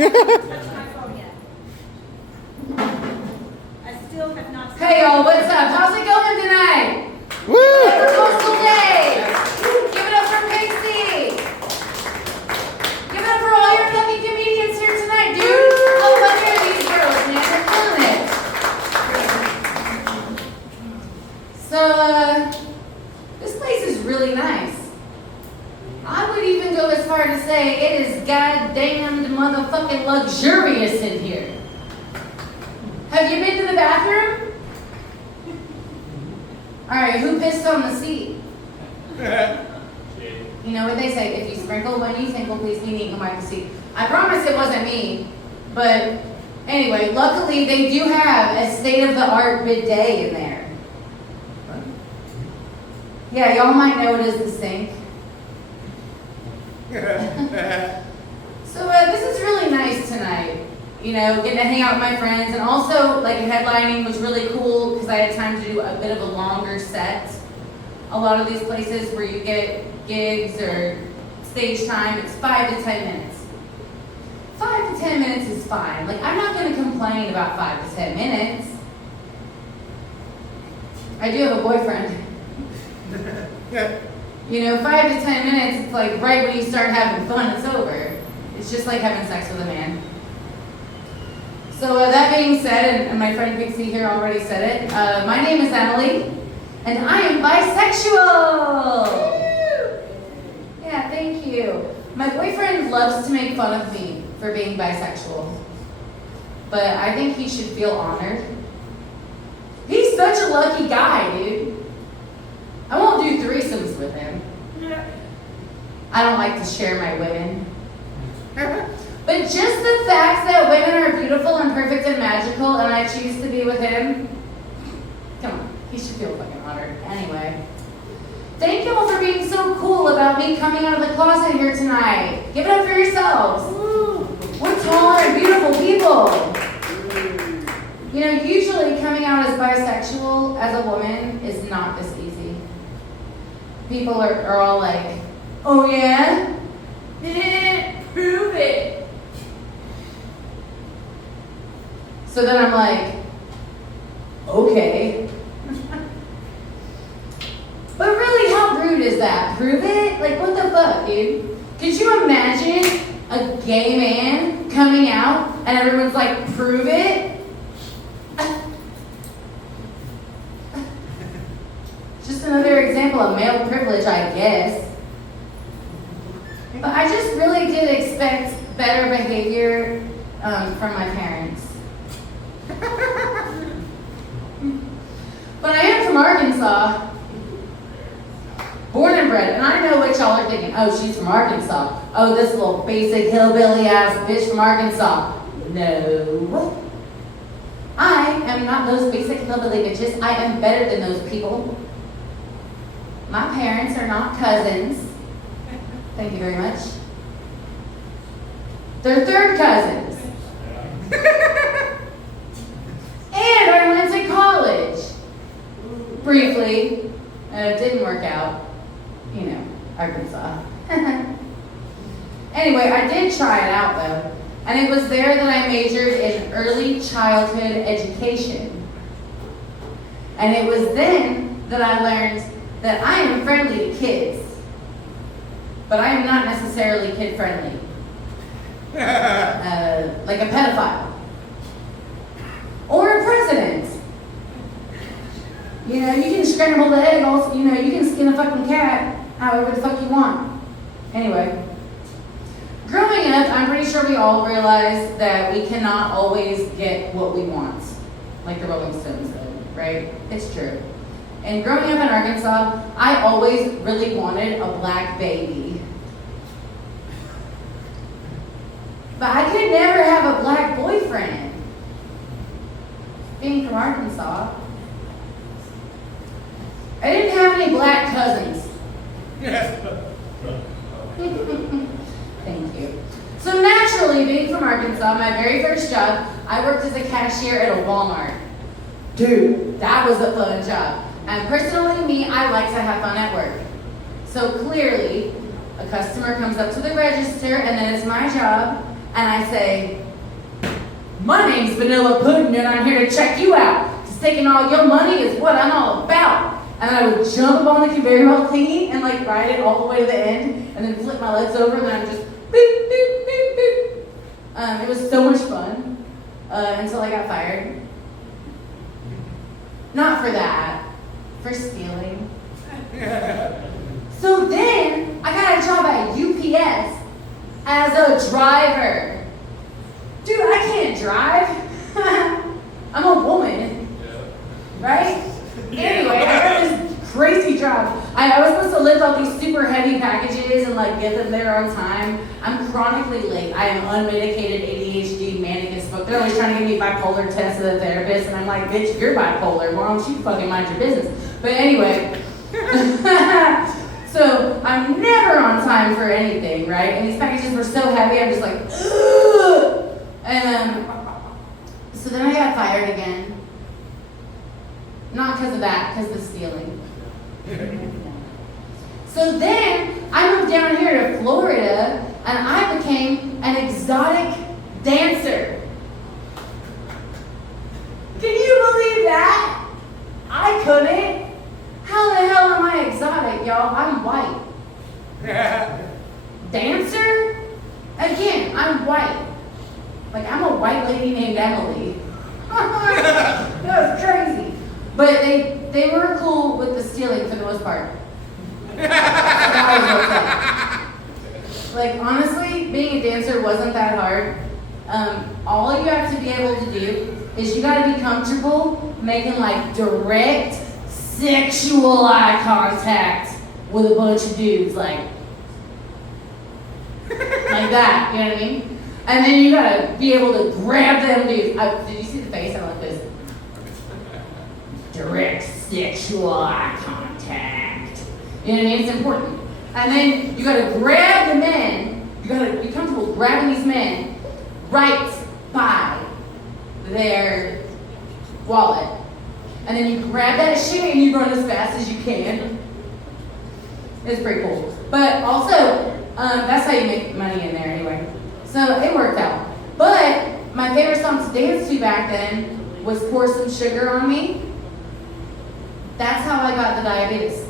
I still have not. Hey y'all, what's up? How's it going tonight? Woo! For Coastal Dayz. Give it up for Pixie. Give it up for all your lucky comedians here tonight, dude. Oh, look at these girls, man. They're killing it. So, this place is really nice. I would even go as far to say it is goddamned motherfucking luxurious in here. Have you been to the bathroom? Alright, who pissed on the seat? You know what they say, if you sprinkle when you think will please be neat and wipe the seat. I promise it wasn't me, but anyway, luckily they do have a state-of-the-art bidet in there. Yeah, y'all might know it as the sink. So this is really nice tonight. You know, getting to hang out with my friends, and also like headlining was really cool because I had time to do a bit of a longer set. A lot of these places where you get gigs or stage time, it's 5 to 10 minutes. 5 to 10 minutes is fine. Like, I'm not going to complain about 5 to 10 minutes. I do have a boyfriend. You know, 5 to 10 minutes, it's like right when you start having fun, it's over. It's just like having sex with a man. So that being said, and my friend Pixie here already said it, my name is Emily, and I am bisexual! Yeah, thank you. My boyfriend loves to make fun of me for being bisexual, but I think he should feel honored. He's such a lucky guy, dude. I won't do threesomes with him. I don't like to share my women. But just the fact that women are beautiful and perfect and magical and I choose to be with him, come on, he should feel fucking honored. Anyway, thank you all for being so cool about me coming out of the closet here tonight. Give it up for yourselves. We're taller and beautiful people. You know, usually coming out as bisexual as a woman is not this easy. People are all like, oh yeah? Prove it. So then I'm like, okay. But really, how rude is that? Prove it? Like, what the fuck, dude? Could you imagine a gay man coming out and everyone's like, prove it? Just another example of male privilege, I guess. But I just really did expect better behavior from my parents. But I am from Arkansas, born and bred, and I know what y'all are thinking. Oh, she's from Arkansas. Oh, this little basic hillbilly ass bitch from Arkansas. No. I am not those basic hillbilly bitches. I am better than those people. My parents are not cousins. Thank you very much. They're third cousins. And I went to college. Briefly. It didn't work out. You know, Arkansas. Anyway, I did try it out though. And it was there that I majored in early childhood education. And it was then that I learned that I am friendly to kids. But I am not necessarily kid-friendly. Like a pedophile. Or a president. You know, you can scramble the egg, also, you know, you can skin a fucking cat however the fuck you want. Anyway. Growing up, I'm pretty sure we all realize that we cannot always get what we want. Like the Rolling Stones did, right? It's true. And growing up in Arkansas, I always really wanted a black baby. But I could never have a black boyfriend. Being from Arkansas. I didn't have any black cousins. Thank you. So naturally, being from Arkansas, my very first job, I worked as a cashier at a Walmart. Dude, that was a fun job. And personally, me, I like to have fun at work. So clearly, a customer comes up to the register, and then it's my job and I say, "My name's Vanilla Pudding, and I'm here to check you out. Just taking all your money is what I'm all about." And I would jump up on the conveyor belt thingy and like ride it all the way to the end, and then flip my legs over, and then I'm just beep, beep, beep, beep. It was so much fun until I got fired. Not for that, for stealing. So then I got a job at UPS as a driver. Dude, I can't drive. I'm a woman, right? Anyway, I got this crazy job. I was supposed to lift all these super heavy packages and like get them there on time. I'm chronically late. I am unmedicated ADHD, manic as fuck. They're always trying to give me bipolar tests as a therapist, and I'm like, bitch, you're bipolar. Why don't you fucking mind your business? But anyway, so I'm never on time for anything, right? And these packages were so heavy, I'm just like, ugh! And so then I got fired again. Not because of that, because of the stealing. So then I moved down here to Florida, and I became an exotic dancer. Can you believe that? I couldn't. How the hell am I exotic, y'all? I'm white. Dancer? Again, I'm white. Like, I'm a white lady named Emily. That was crazy. But they were cool with the stealing for the most part. That was okay. Like, honestly, being a dancer wasn't that hard. All you have to be able to do is you gotta be comfortable making like direct sexual eye contact with a bunch of dudes, like that, you know what I mean? And then you gotta be able to grab them dudes. Did you see the face? I like this. Direct sexual eye contact. You know what I mean? It's important. And then you gotta grab the men. You gotta be comfortable grabbing these men right by their wallet. And then you grab that shit and you run as fast as you can. It's pretty cool. But also, that's how you make money in there anyway. So it worked out. But my favorite song to dance to back then was Pour Some Sugar on Me. That's how I got the diabetes.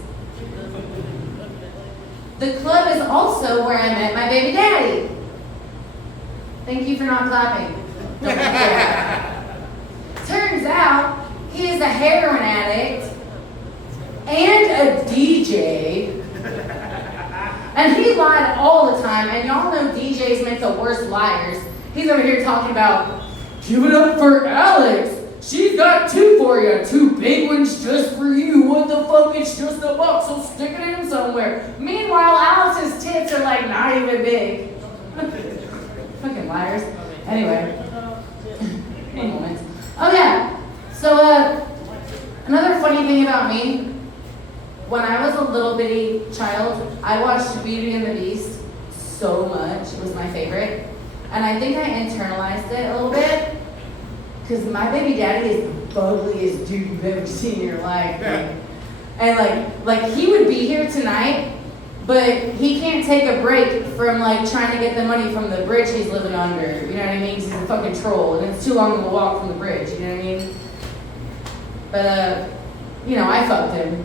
The club is also where I met my baby daddy. Thank you for not clapping. Turns out he is a heroin addict and a DJ. And he lied all the time, and y'all know DJs make the worst liars. He's over here talking about, give it up for Alex. She's got 2 for you, 2 big ones just for you. What the fuck, it's just a buck, so stick it in somewhere. Meanwhile, Alex's tits are like not even big. Fucking liars. Anyway, one moment. Oh yeah, so another funny thing about me, when I was a little bitty child, I watched Beauty and the Beast so much. It was my favorite. And I think I internalized it a little bit, because my baby daddy is the ugliest dude you've ever seen in your life. And like he would be here tonight, but he can't take a break from like trying to get the money from the bridge he's living under. You know what I mean? 'Cause he's a fucking troll, and it's too long of a walk from the bridge. You know what I mean? But you know, I fucked him.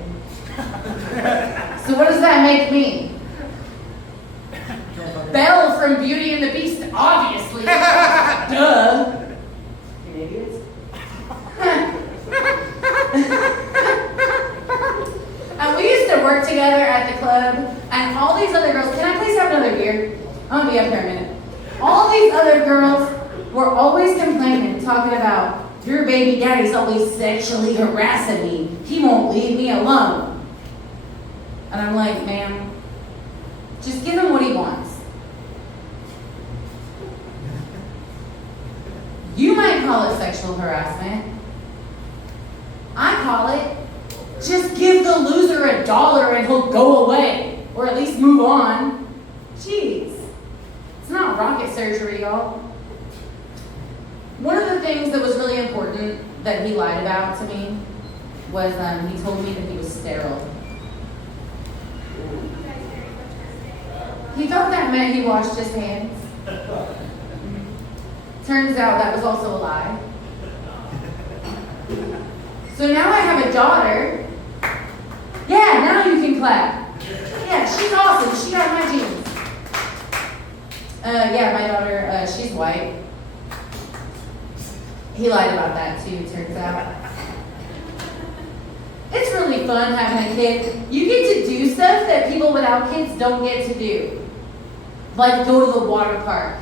So what does that make me? Belle from Beauty and the Beast, obviously. Duh. You idiots. And we used to work together at the club, and all these other girls, can I please have another beer? I'm gonna be up here in a minute. All these other girls were always complaining, talking about, your baby daddy's always sexually harassing me. He won't leave me alone. And I'm like, ma'am, just give him what he wants. You might call it sexual harassment. I call it, just give the loser $1 and he'll go away. Or at least move on. Jeez. It's not rocket surgery, y'all. One of the things that was really important that he lied about to me was he told me that he was sterile. He thought that meant he washed his hands. Turns out that was also a lie. So now I have a daughter. Yeah, now you can clap. Yeah, she's awesome. She got my genes. Yeah, my daughter, she's white. He lied about that too, turns out. It's really fun having a kid. You get to do stuff that people without kids don't get to do. Like go to the water park.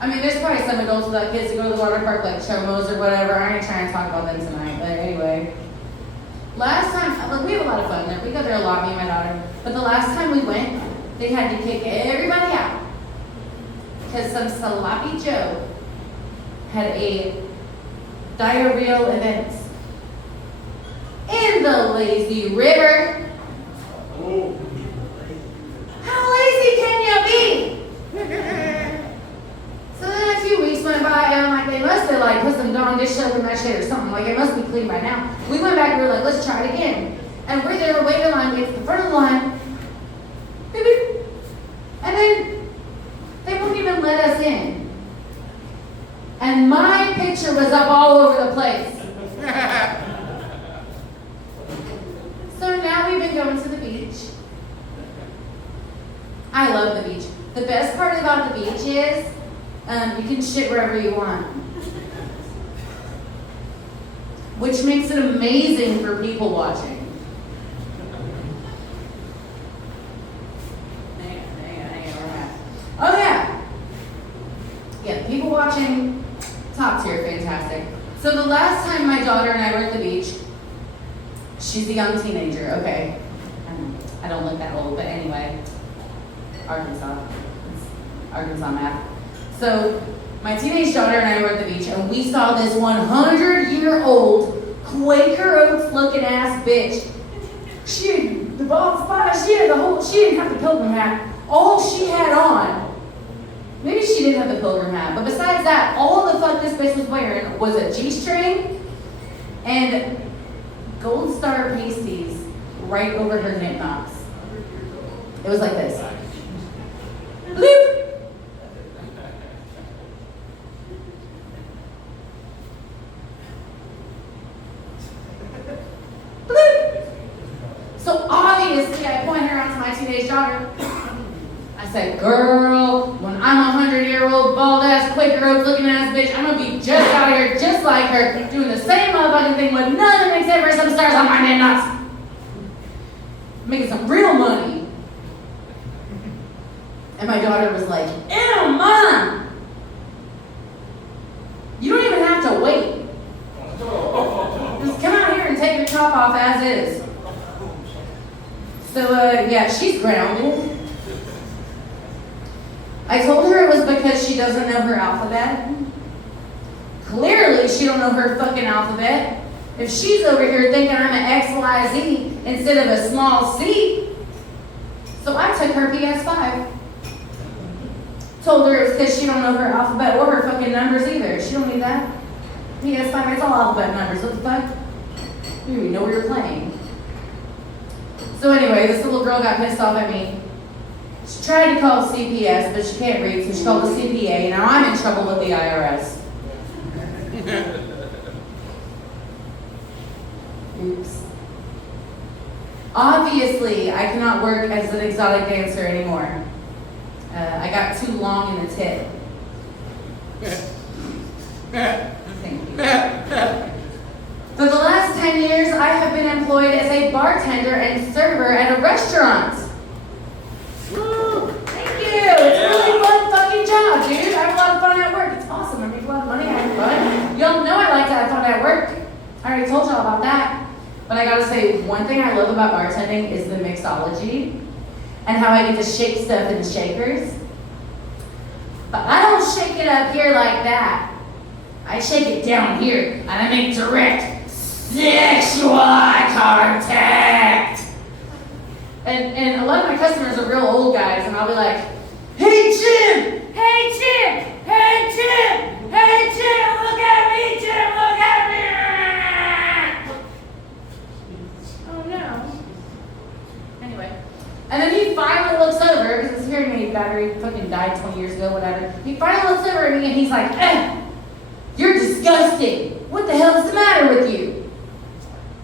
I mean, there's probably some adults without kids that go to the water park like chomos or whatever. I ain't trying to talk about them tonight, but anyway. Last time, look, we have a lot of fun there. We go there a lot, me and my daughter. But the last time we went, they had to kick everybody out. Because some sloppy Joe had a diarrheal event in the lazy river. Oh. How lazy can you be? So then a few weeks went by and I'm like, they must have like put some Dawn dish soap in that shit or something. Like it must be clean by now. We went back and we were like, let's try it again. And we're there waiting in line, we get to the front of the line. Beep, beep. And then they won't even let us in. And my picture was up all over the place. So now we've been going to the beach. I love the beach. The best part about the beach is you can shit wherever you want. Which makes it amazing for people watching. Oh yeah. Yeah, people watching, top tier, fantastic. So the last time my daughter and I were at the beach, she's a young teenager, okay. I don't look that old, but anyway. Arkansas. It's Arkansas map. So my teenage daughter and I were at the beach and we saw this 100-year-old Quaker Oats looking ass bitch. She had the bald spot, she didn't have the pilgrim hat. All she had on, maybe she didn't have the pilgrim hat, but besides that, all the fuck this bitch was wearing was a G-string and Gold Star pasties right over her knit knots. It was like this. Bloop! Bloop! So obviously I point her out to my teenage daughter. I said, girl, when I'm a 100-year-old bald-ass, Quaker Oats looking ass bitch, I'm gonna be just out here just like her, doing the same motherfucking thing with nothing except for some stars on my knit knots. Making some real money. And my daughter was like, ew, Mom! You don't even have to wait. Just come out here and take your top off as is. So, yeah, she's grounded. I told her it was because she doesn't know her alphabet. Clearly, she don't know her fucking alphabet. If she's over here thinking I'm an X, Y, Z instead of a small C. So I took her PS5. Told her it's because she don't know her alphabet or her fucking numbers either. She don't need that. PS5, it's all alphabet numbers. What the fuck? You don't even know where you're playing. So anyway, this little girl got pissed off at me. She tried to call CPS, but she can't read, so she called the CPA. Now I'm in trouble with the IRS. Oops. Obviously, I cannot work as an exotic dancer anymore. I got too long in the tip. Thank you. For the last 10 years, I have been employed as a bartender and server at a restaurant. Woo! Thank you! It's a really fun fucking job, dude. I have a lot of fun at work. It's awesome. I make a lot of money. I have fun. Y'all know I like to have fun at work. I already told y'all about that. But I gotta say, one thing I love about bartending is the mixology and how I get to shake stuff in shakers. But I don't shake it up here like that. I shake it down here and I make direct sexual contact. And a lot of my customers are real old guys and I'll be like, hey Jim! Hey Jim! Hey Jim! Hey Jim! Look at me, Jim! Look at me! Oh no. Anyway. And then he finally looks over because his hearing aid battery fucking died 20 years ago, whatever. He finally looks over at me and he's like, you're disgusting. What the hell is the matter with you?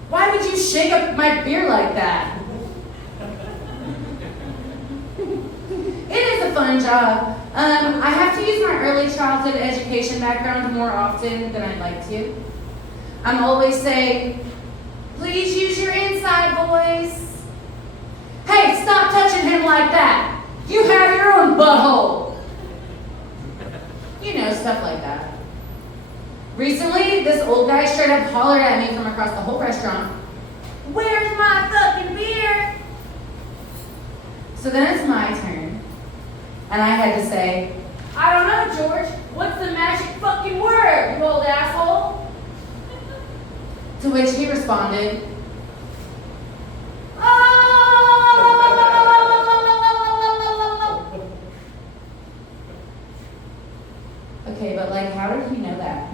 Why would you shake up my beer like that? It is a fun job. I have to use my early childhood education background more often than I'd like to. I'm always saying, please use your inside voice. Hey, stop touching him like that. You have your own butthole. You know, stuff like that. Recently, this old guy straight up hollered at me from across the whole restaurant, where's my fucking beer? So then it's my turn. And I had to say, I don't know, George. What's the magic fucking word, you old asshole? To which he responded, okay, but like, how did he know that?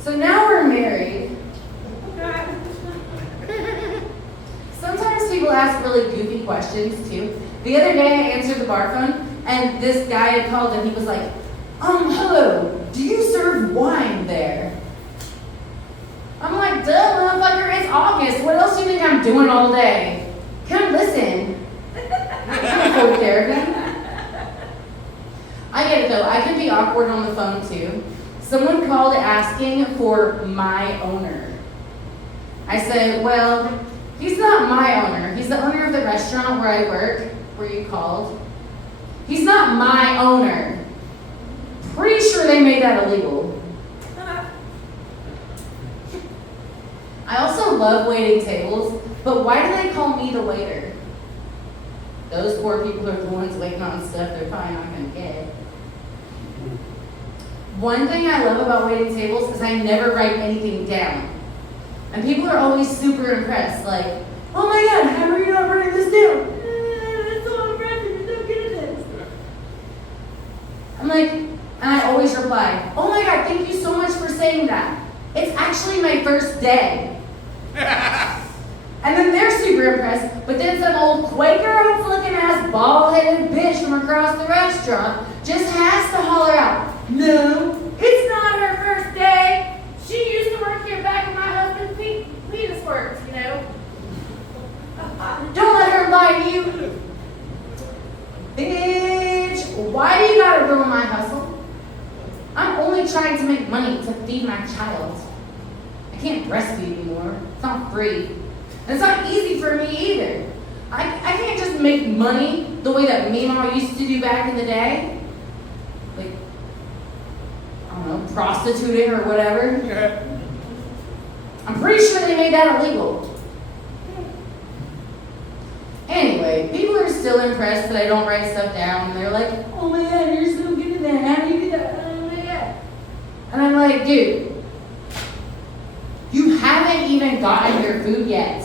So now we're married. Sometimes people ask really goofy questions too. The other day I answered the bar phone and this guy had called and he was like, hello, do you serve wine there? I'm like, duh, motherfucker, it's August. What else do you think I'm doing all day? Come listen. I'm full therapy. I get it though, I can be awkward on the phone too. Someone called asking for my owner. I said, well, he's not my owner. He's the owner of the restaurant where I work, where you called. He's not my owner. Pretty sure they made that illegal. I also love waiting tables, but why do they call me the waiter? Those poor people are the ones waiting on stuff they're probably not going to get. One thing I love about waiting tables is I never write anything down. And people are always super impressed, like, oh my god, how are you not writing this down? That's so impressive, you're so good at this. I'm like, and I always reply, oh my god, thank you so much for saying that. It's actually my first day. And then they're super impressed, but then some old Quaker-looking ass bald-headed bitch from across the restaurant just has to holler out, no, it's not her first day. She used to work here back when my husband's penis works, you know. Don't let her lie to you. Bitch, why do you gotta ruin my hustle? I'm only trying to make money to feed my child. I can't breastfeed anymore. It's not free. And it's not easy for me either. I can't just make money the way that me and Mama used to do back in the day. Like, I don't know, prostituting or whatever. I'm pretty sure they made that illegal. Anyway, people are still impressed that I don't write stuff down. They're like, oh my god, you're so good at that. How do you do that? Oh my god. And I'm like, dude, you haven't even gotten your food yet.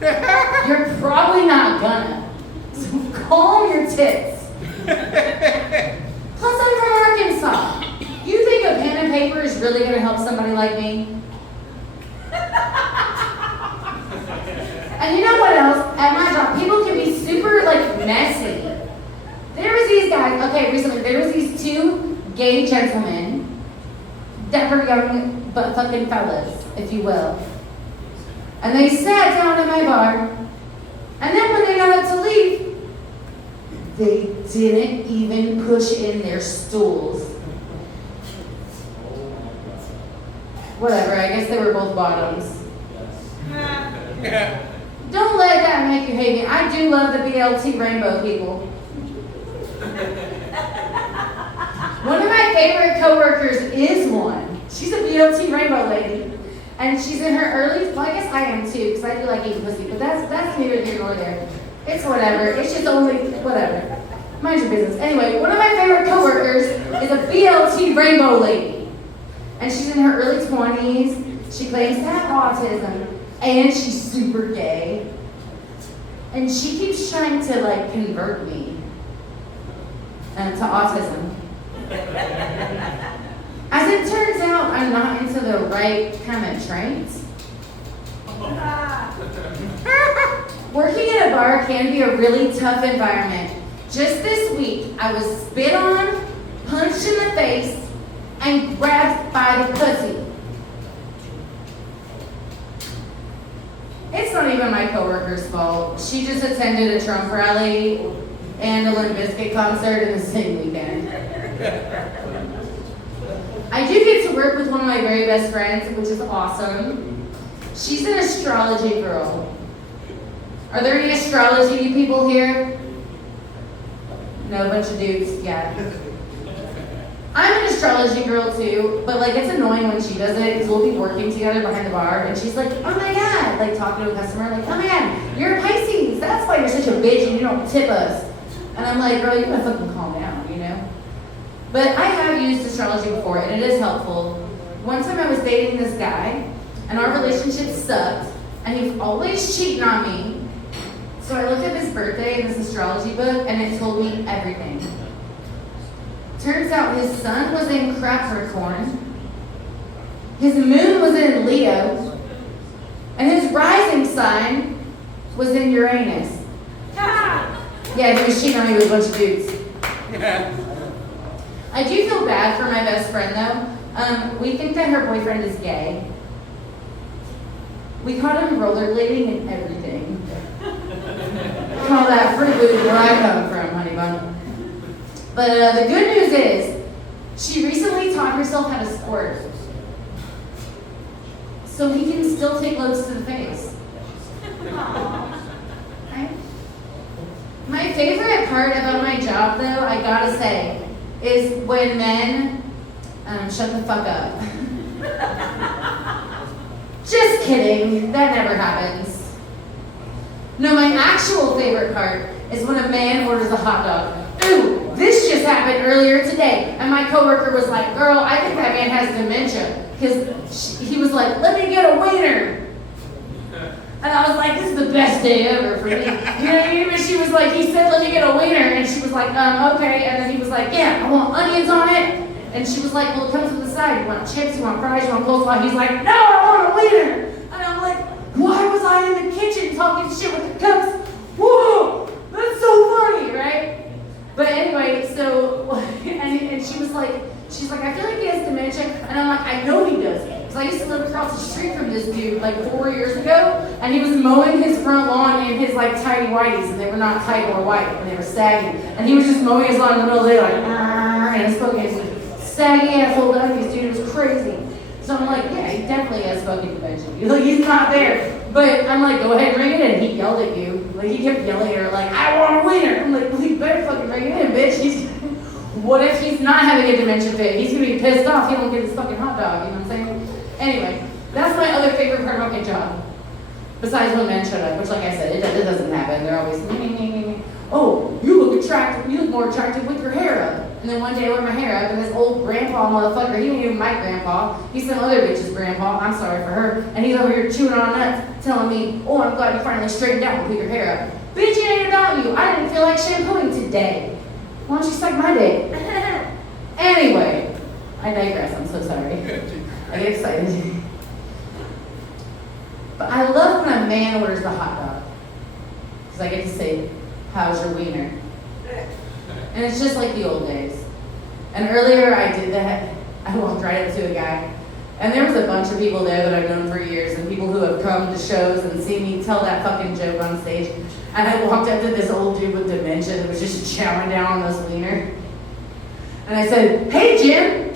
You're probably not gonna. So calm your tits. Plus, I'm from Arkansas. You think a pen and paper is really gonna help somebody like me? And you know what else? At my job, people can be super, like, messy. There was these guys, okay, recently, there was these two gay gentlemen that were young, but fucking fellas, if you will. And they sat down at my bar, and then when they got up to leave, they didn't even push in their stools. Whatever, I guess they were both bottoms. Don't let that make you hate me. I do love the BLT rainbow people. One of my favorite coworkers is one. She's a BLT rainbow lady. And she's in her early, well, I guess I am too, because I do like eating pussy, but that's neither here nor there. It's whatever. It's just only, whatever. Mind your business. Anyway, one of my favorite coworkers is a BLT rainbow lady. And she's in her early 20s. She claims to have autism. And she's super gay. And she keeps trying to, like, convert me to autism. As it turns out, I'm not into the right kind of traits. Working at a bar can be a really tough environment. Just this week, I was spit on, punched in the face, and grabbed by the pussy. It's not even my coworker's fault. She just attended a Trump rally and a Limp Bizkit concert in the same weekend. I do get to work with one of my very best friends, which is awesome. She's an astrology girl. Are there any astrology people here? No, a bunch of dudes, yeah. I'm an astrology girl too, but like it's annoying when she does it because we'll be working together behind the bar and she's like, oh my god, like talking to a customer, like, oh my god, you're a Pisces, that's why you're such a bitch and you don't tip us. And I'm like, girl, you gotta fucking calm down, you know? But I have used astrology before and it is helpful. One time I was dating this guy and our relationship sucked and he was always cheating on me. So I looked at his birthday in this astrology book and it told me everything. Turns out his sun was in Capricorn, his moon was in Leo, and his rising sign was in Uranus. Yeah, he was cheating on me with a bunch of dudes. I do feel bad for my best friend though. We think that her boyfriend is gay. We caught him rollerblading and everything. Call that Fruit Loop where I come from, honey bun. But the good news is, she recently taught herself how to squirt. So he can still take loads to the face. Right? My favorite part about my job, though, I gotta say, is when men shut the fuck up. Just kidding, that never happens. No, my actual favorite part is when a man orders a hot dog. Ooh, this just happened earlier today. And my coworker was like, girl, I think that man has dementia. Because he was like, let me get a wiener. And I was like, this is the best day ever for me. You know what I mean? But she was like, he said, let me get a wiener. And she was like, okay. And then he was like, yeah, I want onions on it. And she was like, well, it comes with the side. You want chips, you want fries, you want coleslaw. He's like, no, I want a wiener. And I'm like, why was I in the kitchen talking shit with the cooks? Whoa, that's so funny, right? But anyway, so, and she was like, she's like, I feel like he has dementia. And I'm like, I know he does. Because I used to live across the street from this dude like 4 years ago. And he was mowing his front lawn in his like tidy whities. And they were not tight or white. And they were saggy. And he was just mowing his lawn in the middle of the day like, and his fucking saggy asshole undies, dude. It was crazy. So I'm like, yeah, he definitely has fucking dementia. Like, he's not there. But I'm like, go ahead and ring it in. He yelled at you. Like, he kept yelling at her, like, I want a wiener. I'm like, well, you better fucking ring it in, bitch. What if he's not having a dementia fit? He's gonna be pissed off. He don't get his fucking hot dog. You know what I'm saying? Anyway, that's my other favorite part about my job. Besides when men shut up, which, like I said, it doesn't happen. They're always, oh, you look attractive. You look more attractive with your hair up. And then one day I wear my hair up, and this old grandpa motherfucker, he ain't even my grandpa. He's some other bitch's grandpa. I'm sorry for her. And he's over here chewing on nuts, telling me, oh, I'm glad you finally straightened out and put your hair up. Bitch, it ain't about you. I didn't feel like shampooing today. Why don't you suck my dick? Anyway, I digress. I'm so sorry. I get excited. But I love when a man orders the hot dog. Because I get to say, how's your wiener? And it's just like the old days. And earlier I did that. I walked right up to a guy. And there was a bunch of people there that I've known for years and people who have come to shows and seen me tell that fucking joke on stage. And I walked up to this old dude with dementia that was just chowing down on this wiener. And I said, hey, Jim.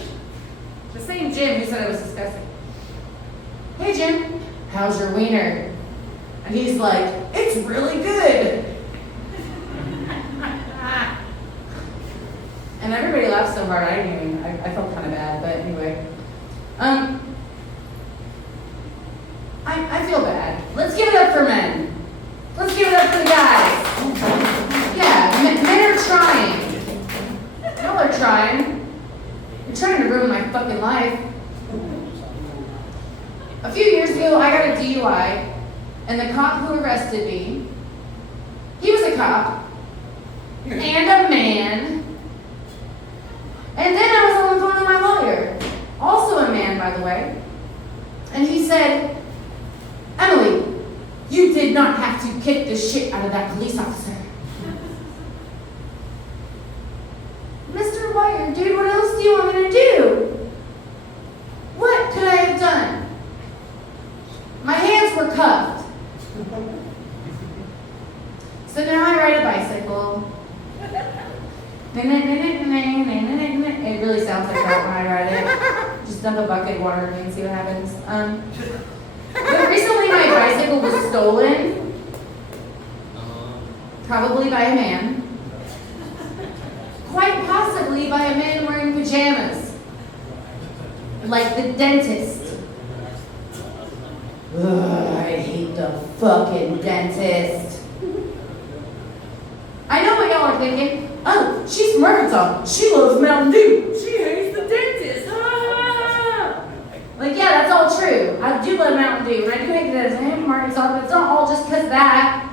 The same Jim who said I was disgusting. Hey, Jim, how's your wiener? And he's like, it's really good. And everybody laughed so hard, I felt kind of bad, but anyway. I feel bad. Let's give it up for men. Let's give it up for the guys. Yeah, men are trying. Y'all are trying. You're trying to ruin my fucking life. A few years ago, I got a DUI, and the cop who arrested me, he was a cop, and a man. And then I was on the phone with my lawyer, also a man, by the way, and he said, Emily, you did not have to kicked the shit out of that police officer. Mr. Wire, dude, what else do you want me to do? What could I have done? My hands were cuffed. So now I ride a bicycle. It really sounds like that when I ride it. Just dump a bucket of water in me and see what happens. But recently my bicycle was stolen. Probably by a man. Quite possibly by a man wearing pajamas. Like the dentist. Ugh, I hate the fucking dentist. I know what y'all are thinking. Oh, she's from Arkansas. She loves Mountain Dew. She hates the dentist. Ah! Like, yeah, that's all true. I do love Mountain Dew, and I do hate the dentist. I am from Arkansas, but it's not all just because of that.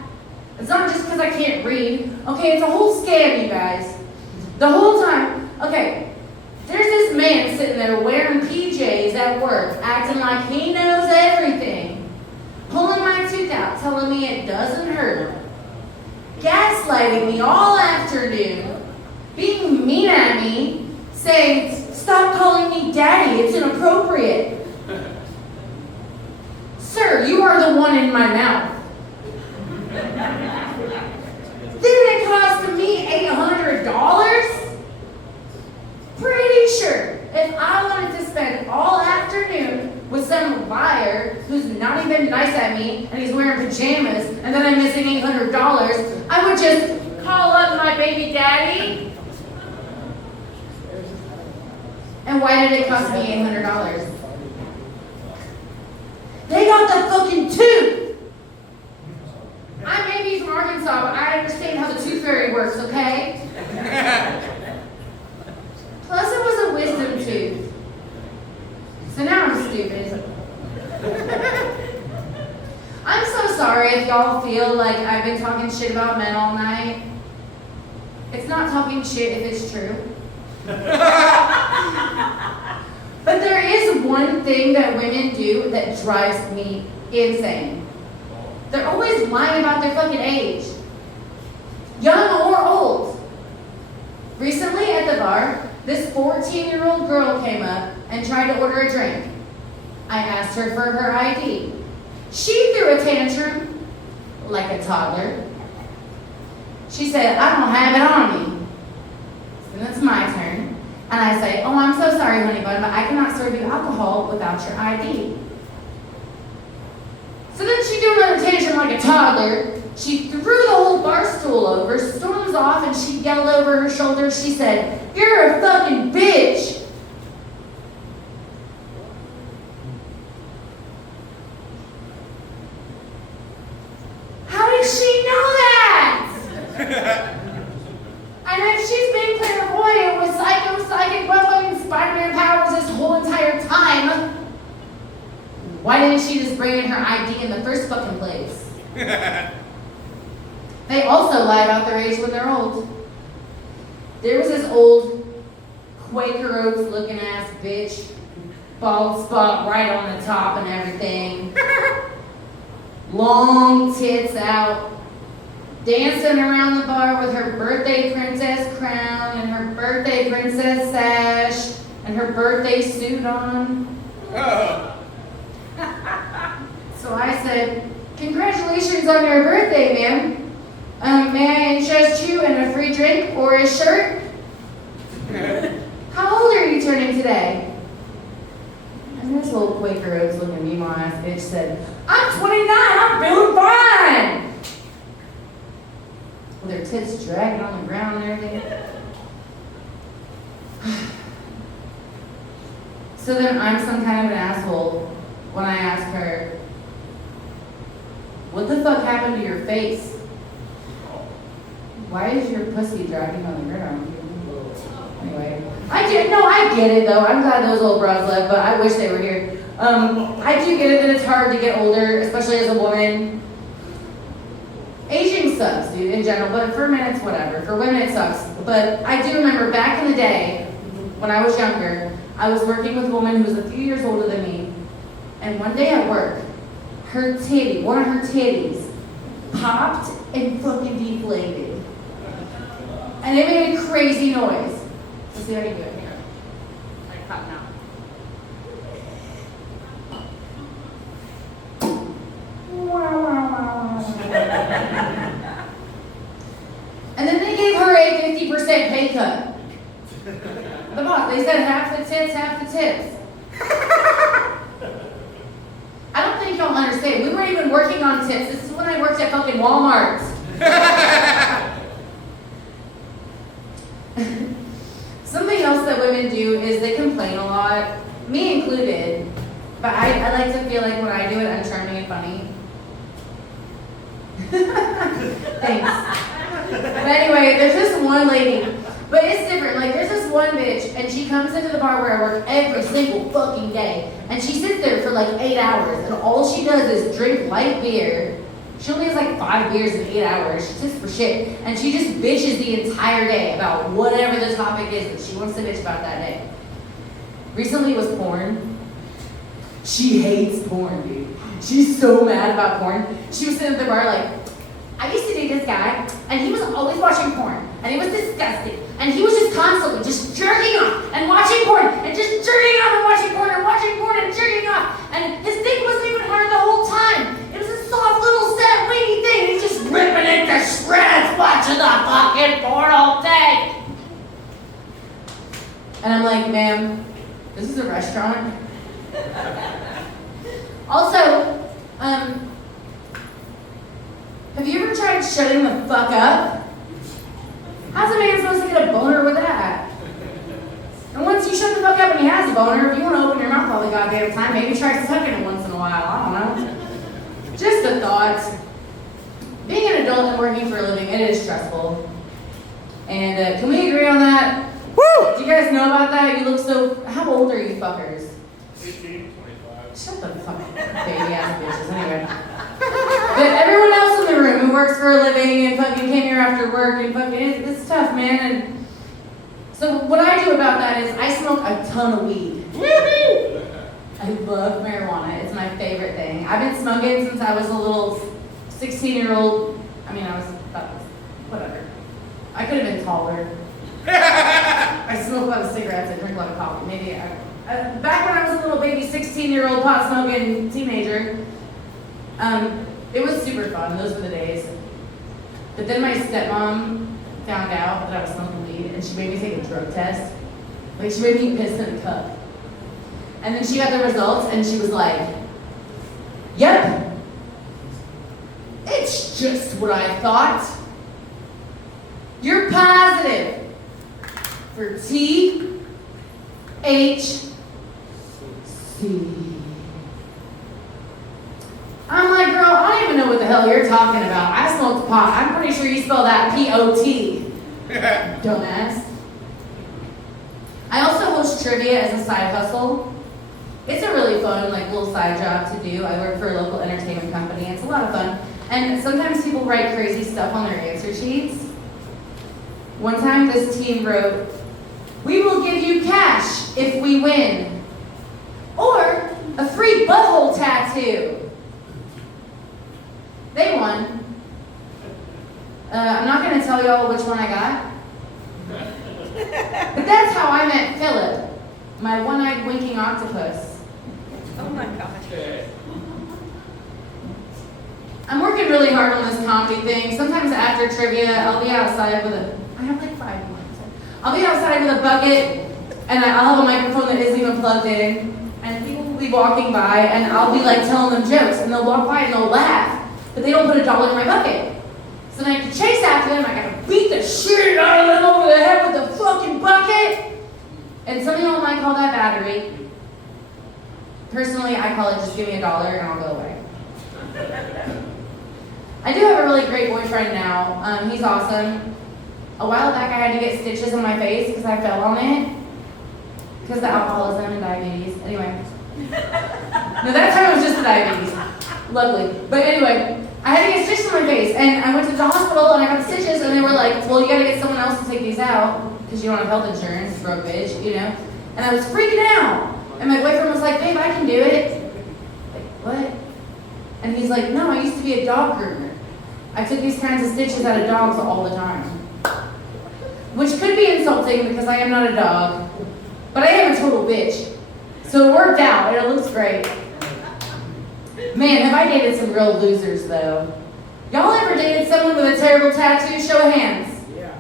It's not just because I can't read. Okay, it's a whole scam, you guys. The whole time. Okay, there's this man sitting there wearing PJs at work, acting like he knows everything. Pulling my tooth out, telling me it doesn't hurt. Gaslighting me all afternoon, being mean at me, saying, stop calling me daddy, it's inappropriate. Sir, you are the one in my mouth. Then it cost me $800? Pretty sure if I wanted to spend all afternoon with some liar who's not even nice at me and he's wearing pajamas and then I'm missing $800, I would just call up my baby daddy. And why did it cost me $800? They got the fucking tooth! I may be from Arkansas, but I understand how the tooth fairy works, okay? Plus it was a wisdom tooth. So now I'm stupid. I'm so sorry if y'all feel like I've been talking shit about men all night. It's not talking shit if it's true. But there is one thing that women do that drives me insane. They're always lying about their fucking age. Young or old. Recently at the bar, this 14-year-old girl came up and tried to order a drink. I asked her for her ID. She threw a tantrum like a toddler. She said, I don't have it on me. So then it's my turn. And I say, oh, I'm so sorry, honey bun, but I cannot serve you alcohol without your ID. So then she threw another tantrum like a toddler. She threw the whole bar stool over, storms off, and she yelled over her shoulder. She said, you're a fucking bitch. How did she know that? And if she's being clairvoyant with psychic, motherfucking Spider-Man powers this whole entire time, why didn't she just bring in her ID in the first fucking place? They also lie about their age when they're old. There was this old Quaker Oats looking ass bitch, bald spot right on the top and everything, long tits out, dancing around the bar with her birthday princess crown and her birthday princess sash and her birthday suit on. So I said, congratulations on your birthday, ma'am. May I interest you in a free drink or a shirt? How old are you turning today? And this little Quaker Oats looking meemaw ass bitch said, I'm 29, I'm feeling fine. With her tits dragging on the ground and everything. So then I'm some kind of an asshole when I ask her, what the fuck happened to your face? Why is your pussy dragging on the ground? Anyway, I get it though. I'm glad those old bras left, but I wish they were here. I do get it that it's hard to get older, especially as a woman. Aging sucks, dude, in general, but for men it's whatever. For women it sucks. But I do remember back in the day, when I was younger, I was working with a woman who was a few years older than me, and one day at work, one of her titties popped and fucking deflated. And it made a crazy noise. Let's see how you do it. Here. Like pop now. And then they gave her a 50% pay cut. The boss, they said half the tips, half the tips. I don't think y'all understand. We weren't even working on tips. This is when I worked at fucking Walmart. Something else that women do is they complain a lot, me included. But I like to feel like when I do it, I'm charming and funny. Thanks. But anyway, there's this one lady, but it's different. Like, there's this one bitch, and she comes into the bar where I work every single fucking day, and she sits there for like 8 hours, and all she does is drink light beer. She only has like 5 beers in 8 hours. She sits for shit, and she just bitches the entire day about whatever the topic is that she wants to bitch about that day. Recently was porn. She hates porn, dude. She's so mad about porn. She was sitting at the bar like, I used to date this guy, and he was always watching porn, and he was disgusting, and he was just constantly just jerking off and watching porn, and just jerking off and watching porn, and jerking off, and his dick wasn't even hard the whole time. It was a soft little sad weedy thing, and he's just ripping it to shreds, watching the fucking porn all day. And I'm like, ma'am, this is a restaurant. Also, have you ever tried shutting the fuck up? How's a man supposed to get a boner with that? And once you shut the fuck up and he has a boner, if you want to open your mouth all the goddamn time, maybe try sucking it once in a while. I don't know. Just a thought. Being an adult and working for a living, it is stressful. And can we agree on that? Woo! Do you guys know about that? You look so... How old are you fuckers? 18, 25. Shut the fuck up, baby ass bitches. Anyway. But everyone else in the room who works for a living and fucking came here after work and fucking, it's tough, man. And so what I do about that is I smoke a ton of weed. I love marijuana. It's my favorite thing. I've been smoking since I was a little 16-year-old. I mean, I was about, whatever. I could have been taller. I smoke a lot of cigarettes. I drink a lot of coffee. Maybe back when I was a little baby 16-year-old pot smoking teenager, it was super fun. Those were the days. But then my stepmom found out that I was smoking weed, and she made me take a drug test. Like, she made me piss in a cup. And then she got the results, and she was like, yep, it's just what I thought. You're positive for THC. I'm like, girl, I don't even know what the hell you're talking about. I smoked pot. I'm pretty sure you spell that P-O-T. Dumbass. I also host trivia as a side hustle. It's a really fun, like, little side job to do. I work for a local entertainment company. It's a lot of fun. And sometimes people write crazy stuff on their answer sheets. One time this team wrote, "We will give you cash if we win. Or a free butthole tattoo." They won. I'm not going to tell y'all which one I got. But that's how I met Philip, my one-eyed winking octopus. Oh my gosh. I'm working really hard on this comedy thing. Sometimes after trivia, I'll be outside with I have like 5 minutes. I'll be outside with a bucket, and I'll have a microphone that isn't even plugged in, and people will be walking by, and I'll be like telling them jokes, and they'll walk by and they'll laugh, but they don't put $1 in my bucket. So then I have to chase after them. I gotta beat the shit out of them over the head with the fucking bucket. And some of y'all might call that battery. Personally, I call it just give me $1 and I'll go away. I do have a really great boyfriend now. He's awesome. A while back, I had to get stitches on my face because I fell on it. Because of alcoholism and diabetes. Anyway. No, that time it was just the diabetes. Luckily. But anyway, I had to get stitches on my face. And I went to the hospital and I got the stitches and they were like, well, you gotta get someone else to take these out because you don't have health insurance, broke bitch, you know? And I was freaking out. And my boyfriend was like, babe, I can do it. Like, what? And he's like, no, I used to be a dog groomer. I took these kinds of stitches out of dogs all the time. Which could be insulting because I am not a dog, but I am a total bitch. So it worked out, and it looks great. Man, have I dated some real losers though. Y'all ever dated someone with a terrible tattoo? Show of hands. Yeah.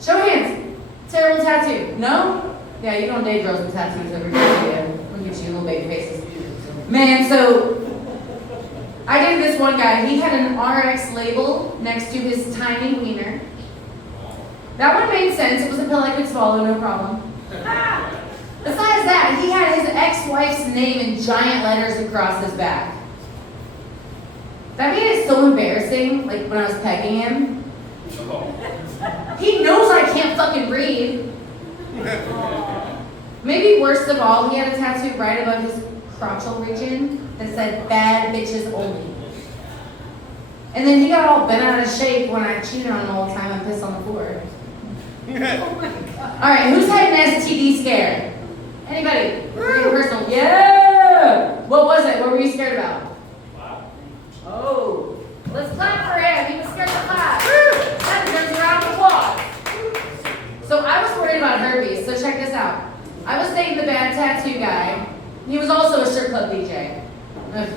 Show of hands. Terrible tattoo. No? Yeah, you don't date girls with tattoos every day, do you? Look at you, little baby faces. Man, so I dated this one guy. He had an RX label next to his tiny wiener. That one made sense. It was a pill I could swallow, no problem. Besides that, he had his ex-wife's name in giant letters across his back. That made it so embarrassing, like when I was pegging him. He knows I can't fucking read. Maybe worst of all, he had a tattoo right above his crotchal region that said, "Bad bitches only." And then he got all bent out of shape when I cheated on him all the time and pissed on the floor. Oh my God. All right, who's had an STD scare? Anybody? We're getting personal. Yeah! What was it? What were you scared about? Wow. Oh, let's clap for him. He was scared to clap. That deserves a round of applause. So I was worried about herpes, so check this out. I was dating the bad tattoo guy. He was also a strip club DJ. Ugh.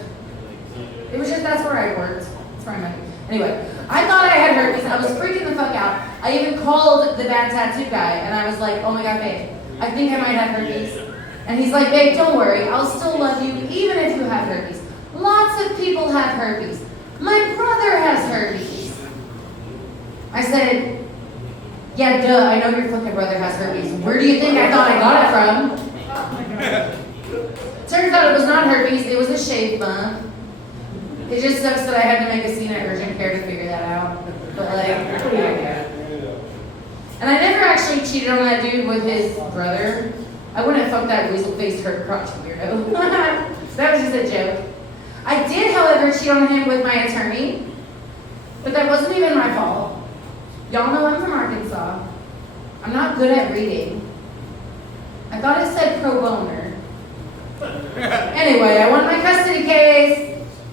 It was just, that's where I worked. That's where I met him. Anyway, I thought I had herpes. I was freaking the fuck out. I even called the bad tattoo guy, and I was like, "Oh my God, babe, I think I might have herpes." And he's like, "Babe, don't worry. I'll still love you even if you have herpes. Lots of people have herpes. My brother has herpes." I said, "Yeah, duh, I know your fucking brother has herpes. Where do you think I thought I got it from?" Oh my God. Turns out it was not herpes, it was a shave bump. It just sucks that I had to make a scene at urgent care to figure that out. But like, what do you do? And I never actually cheated on that dude with his brother. I wouldn't fuck that weasel-faced hurt crotch weirdo. That was just a joke. I did, however, cheat on him with my attorney, but that wasn't even my fault. Y'all know I'm from Arkansas. I'm not good at reading. I thought it said pro boner. Anyway, I won my custody case.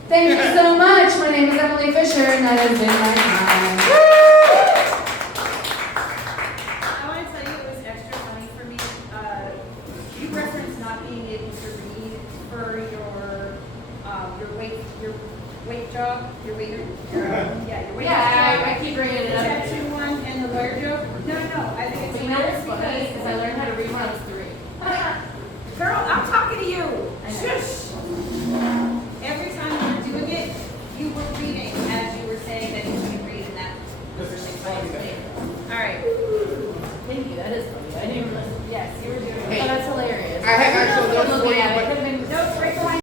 Thank you so much. My name is Emily Fisher, and that has been my time. I want to tell you it was extra funny for me. You referenced not being able to read for your weight job, your weight Yeah, I keep bringing it up. tattoo one and the lawyer joke. No, I think it's But you know what's funny? hilarious Because I learned how to read when I was 3. Girl, I'm talking to you. I know. Shush. Every time you were doing it, you were reading as you were saying that you couldn't read, and that was really funny to me. All right. Thank you, that is funny. I didn't even listen. Yes, you were doing it. Oh, that's hilarious. I have actual notes for you, Looking at it, but it could have been Notes right behind